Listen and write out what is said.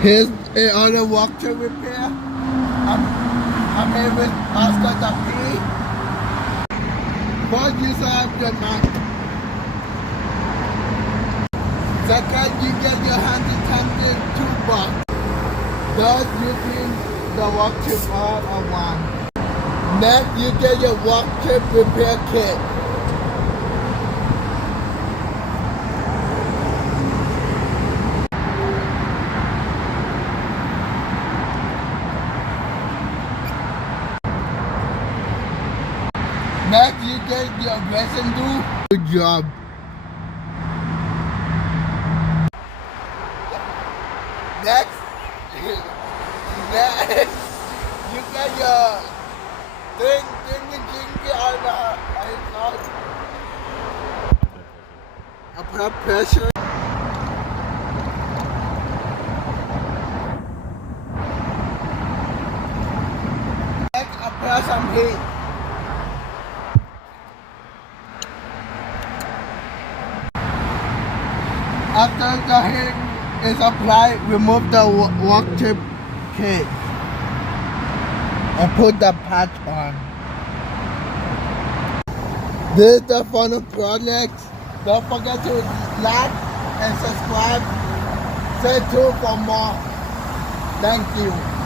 Here's on a walk to repair. I'm here with Oscar the P. First, you have the Mac. Second, you get your handy tempted toolbox. Third, you bring the walk chip all on one. Next, you get your walk chip repair kit. Next, you get your residue. Good job. Next, you get your thing on the apply pressure. Next, apply some heat. After the heat is applied, remove the walk chip kit and put the patch on. This is the final product. Don't forget to like and subscribe. Stay tuned for more. Thank you.